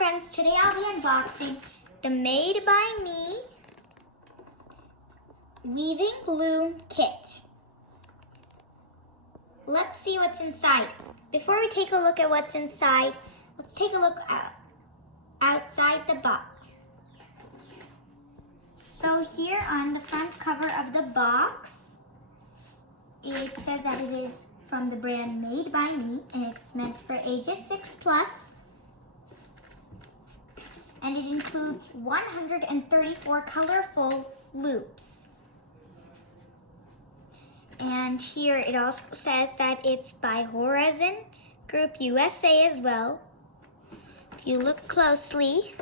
friends, today I'll be unboxing the Made by Me Weaving Loom Kit. Let's see what's inside. Before we take a look at what's inside, let's take a look outside the box. So here on the front cover of the box, it says that it is from the brand Made by Me and it's meant for ages 6+. And it includes 134 colorful loops. And here it also says that it's by Horizon Group USA as well. If you look closely,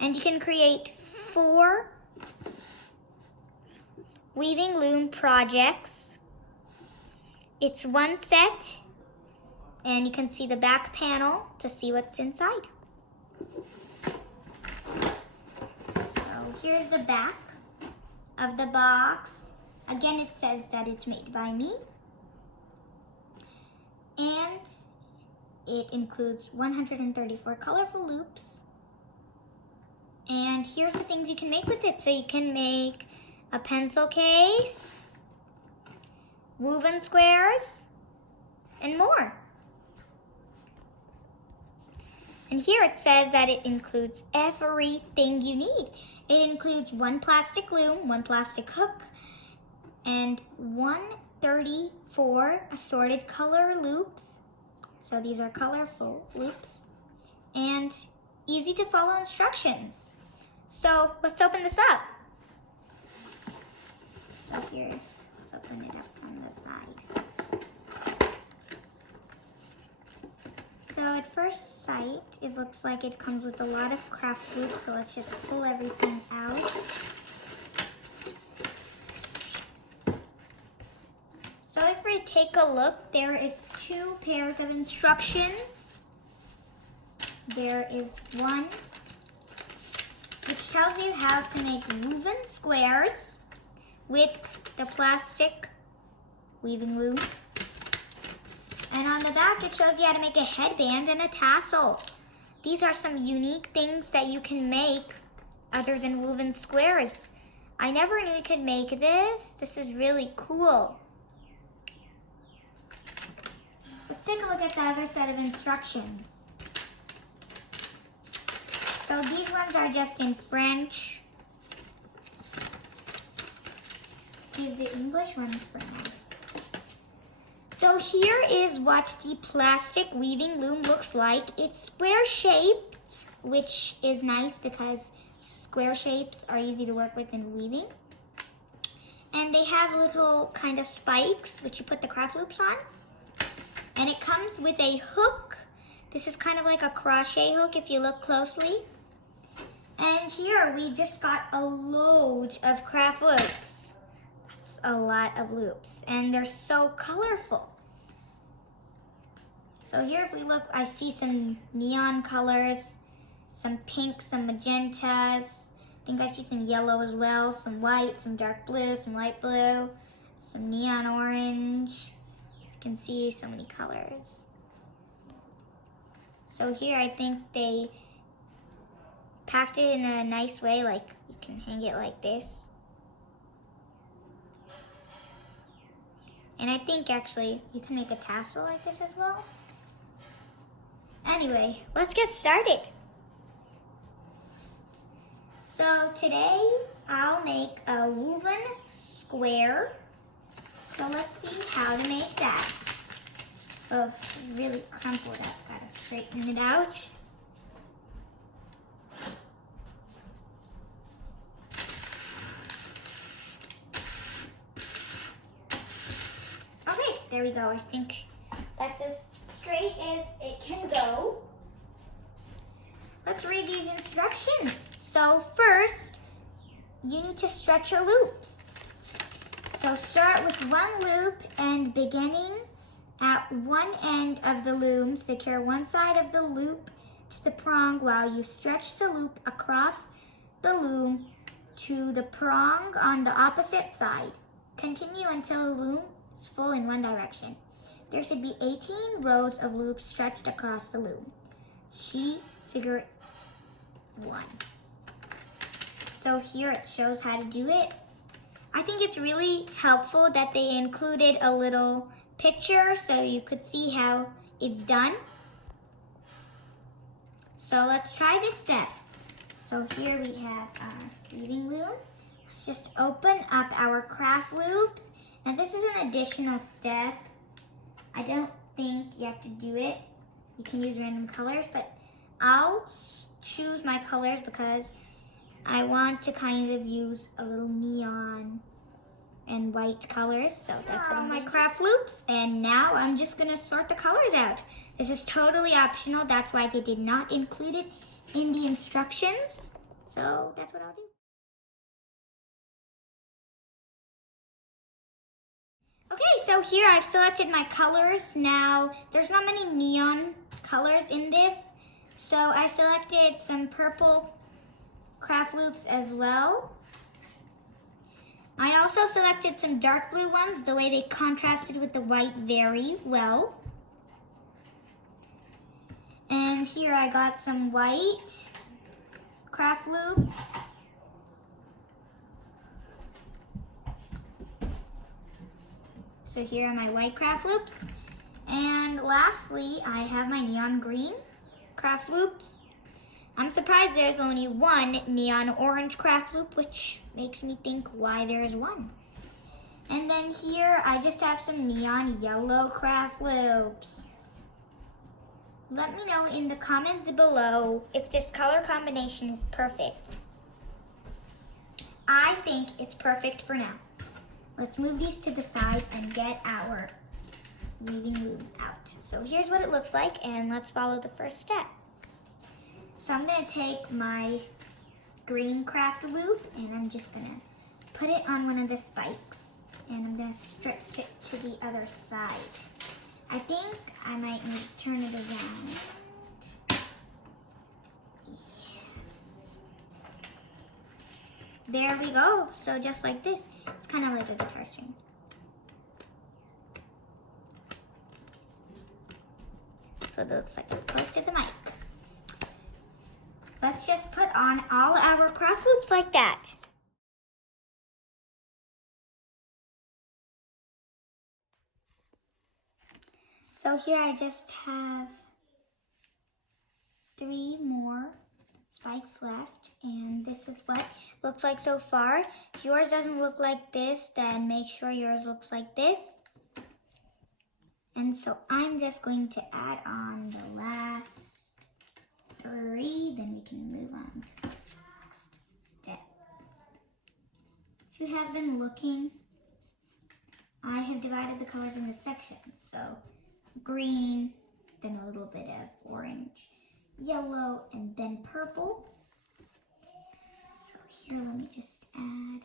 and you can create 4 weaving loom projects. It's one set. And you can see the back panel to see what's inside. So here's the back of the box. Again, it says that it's made by me. And it includes 134 colorful loops. And here's the things you can make with it. So you can make a pencil case, woven squares, and more. And here it says that it includes everything you need. It includes 1 plastic loom, 1 plastic hook, and 134 assorted color loops. So these are colorful loops. And easy to follow instructions. So let's open this up. So here, let's open it up on the side. So at first sight, it looks like it comes with a lot of craft loops, so let's just pull everything out. So if we take a look, there is 2 pairs of instructions. There is one which tells you how to make woven squares with the plastic weaving loom. And on the back, it shows you how to make a headband and a tassel. These are some unique things that you can make other than woven squares. I never knew you could make this. This is really cool. Let's take a look at the other set of instructions. So these ones are just in French. Is the English one for now? So here is what the plastic weaving loom looks like. It's square shaped, which is nice because square shapes are easy to work with in weaving. And they have little kind of spikes, which you put the craft loops on. And it comes with a hook. This is kind of like a crochet hook if you look closely. And here we just got a load of craft loops. A lot of loops, and they're so colorful. So here if we look, I see some neon colors, some pink, some magentas. I think I see some yellow as well, some white, some dark blue, some light blue, some neon orange. You can see so many colors. So here I think they packed it in a nice way, like you can hang it like this. And I think actually you can make a tassel like this as well. Anyway, let's get started. So today I'll make a woven square. So let's see how to make that. Oh, it's really crumpled up. Gotta straighten it out. There we go. I think that's as straight as it can go. Let's read these instructions. So first, you need to stretch your loops. So start with 1 loop and beginning at one end of the loom, secure one side of the loop to the prong while you stretch the loop across the loom to the prong on the opposite side. Continue until the loom is full in one direction. there should be 18 rows of loops stretched across the loom. See figure 1. So here it shows how to do it. I think it's really helpful that they included a little picture so you could see how it's done. So let's try this step. So here we have our weaving loom. Let's just open up our craft loops. Now this is an additional step. I don't think you have to do it. You can use random colors, but I'll choose my colors because I want to kind of use a little neon and white colors. So that's what my craft loops. And now I'm just gonna sort the colors out. This is totally optional. That's why they did not include it in the instructions. So that's what I'll do. Okay, so here I've selected my colors. Now, there's not many neon colors in this. So I selected some purple craft loops as well. I also selected some dark blue ones, the way they contrasted with the white very well. And here I got some white craft loops. So here are my white craft loops. And lastly, I have my neon green craft loops. I'm surprised there's only one neon orange craft loop, which makes me think why there's one. And then here I just have some neon yellow craft loops. Let me know in the comments below if this color combination is perfect. I think it's perfect for now. Let's move these to the side and get our weaving loom out. So here's what it looks like, and let's follow the first step. So I'm gonna take my green craft loop and I'm just gonna put it on one of the spikes and I'm gonna stretch it to the other side. I think I might need to turn it around. Yes. There we go. So just like this, it's kind of like a guitar string. So it looks like it's close to the mic. Let's just put on all our craft loops like that. So here I just have 3 more spikes left, and this is what it looks like so far. If yours doesn't look like this, then make sure yours looks like this. And so I'm just going to add on the last 3, then we can move on to the next step. If you have been looking, I have divided the colors into sections. So green, then a little bit of orange, yellow, and then purple. So here, let me just add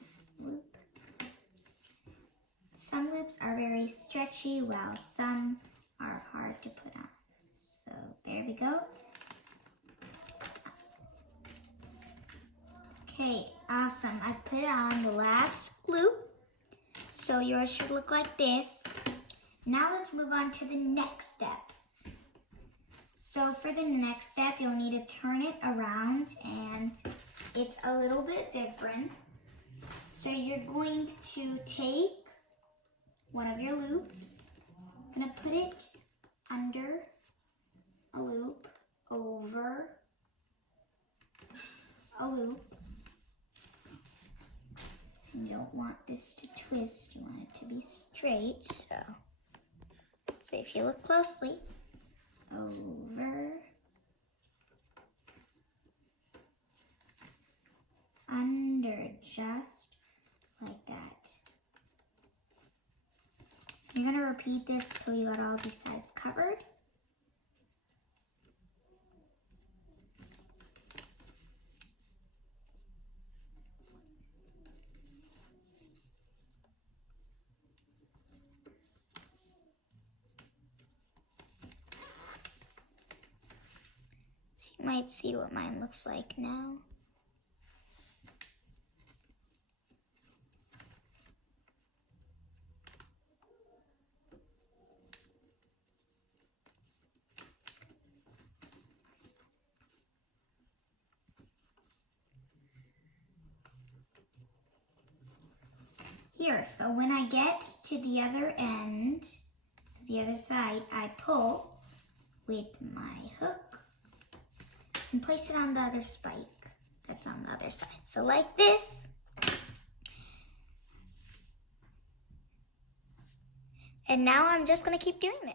this loop. Some loops are very stretchy, while some are hard to put on. So there we go. Okay, awesome. I've put on the last loop. So yours should look like this. Now let's move on to the next step. So for the next step, you'll need to turn it around and it's a little bit different. So you're going to take one of your loops, I'm gonna put it under a loop, over a loop. You don't want this to twist, you want it to be straight, so if you look closely, over, under, just like that. You're gonna repeat this till you got all these sides covered. So you might see what mine looks like now. here. So when I get to the other end, to the other side, I pull with my hook and place it on the other spike that's on the other side. So like this. And now I'm just gonna keep doing this.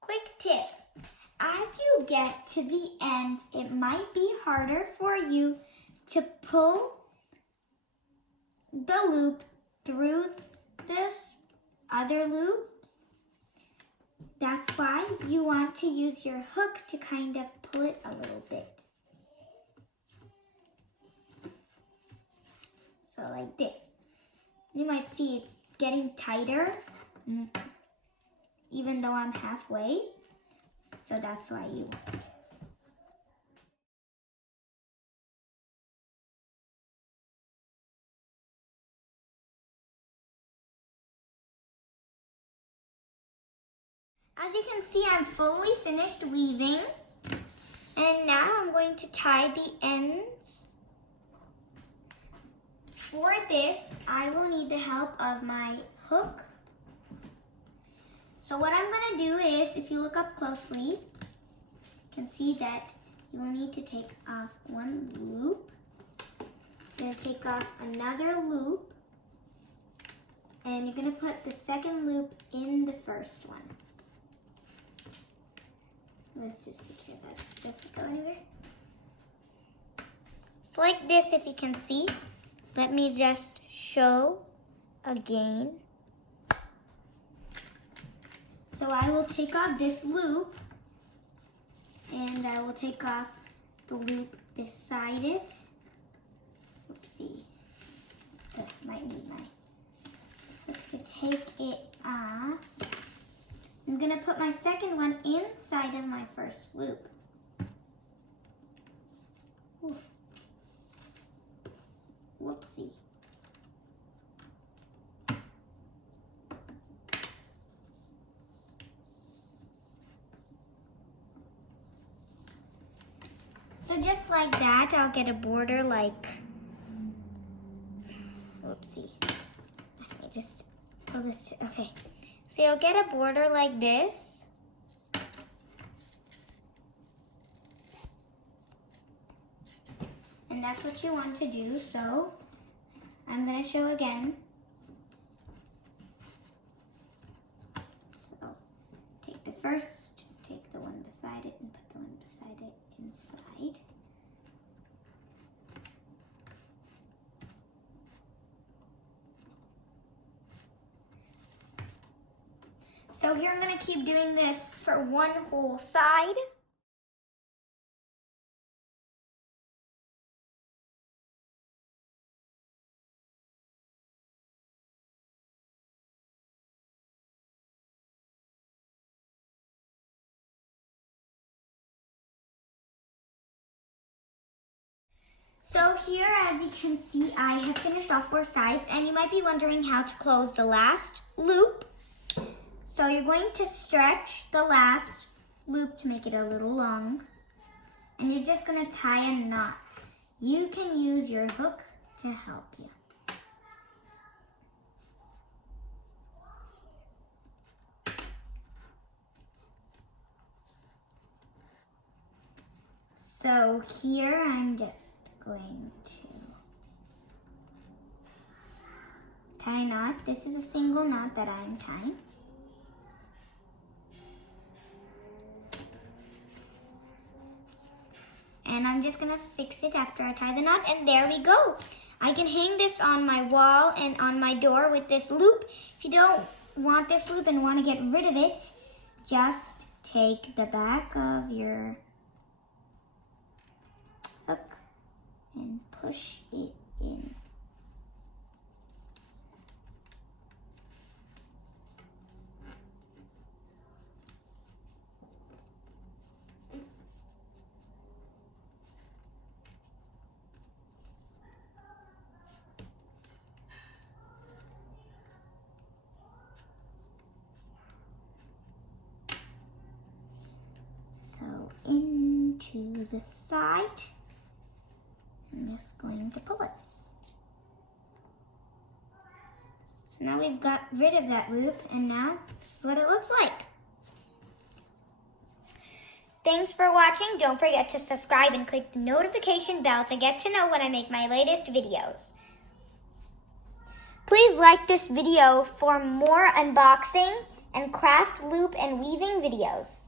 Quick tip, as you get to the end, it might be harder for you to pull the loop through this other loops. That's why you want to use your hook to kind of pull it a little bit. So like this. You might see it's getting tighter, even though I'm halfway. So that's why you want it. As you can see, I'm fully finished weaving. And now I'm going to tie the ends. For this, I will need the help of my hook. So what I'm gonna do is, if you look up closely, you can see that you will need to take off one loop, then take off another loop, and you're gonna put the second loop in the first one. Let's just secure that. Doesn't go anywhere. It's like this, if you can see. Let me just show again. So I will take off this loop, and I will take off the loop beside it. Oopsie. That might need my hook to take it off. I'm gonna put my second one inside of my first loop. Oof. Whoopsie. So just like that, I'll get a border like, whoopsie. Let me just pull this, okay. So you'll get a border like this. And that's what you want to do, so I'm going to show again. So take the first, take the one beside it, and put the one beside it inside. So here I'm going to keep doing this for one whole side. So here, as you can see, I have finished all 4 sides, and you might be wondering how to close the last loop. So you're going to stretch the last loop to make it a little long, and you're just going to tie a knot. You can use your hook to help you. So here I'm just going to tie a knot. This is a single knot that I'm tying. and I'm just gonna fix it after I tie the knot, and there we go. I can hang this on my wall and on my door with this loop. If you don't want this loop and want to get rid of it, just take the back of your hook and push it in. So into the side, I'm just going to pull it. So now we've got rid of that loop, and now this is what it looks like. Thanks for watching. Don't forget to subscribe and click the notification bell to get to know when I make my latest videos. Please like this video for more unboxing and craft, loop, and weaving videos.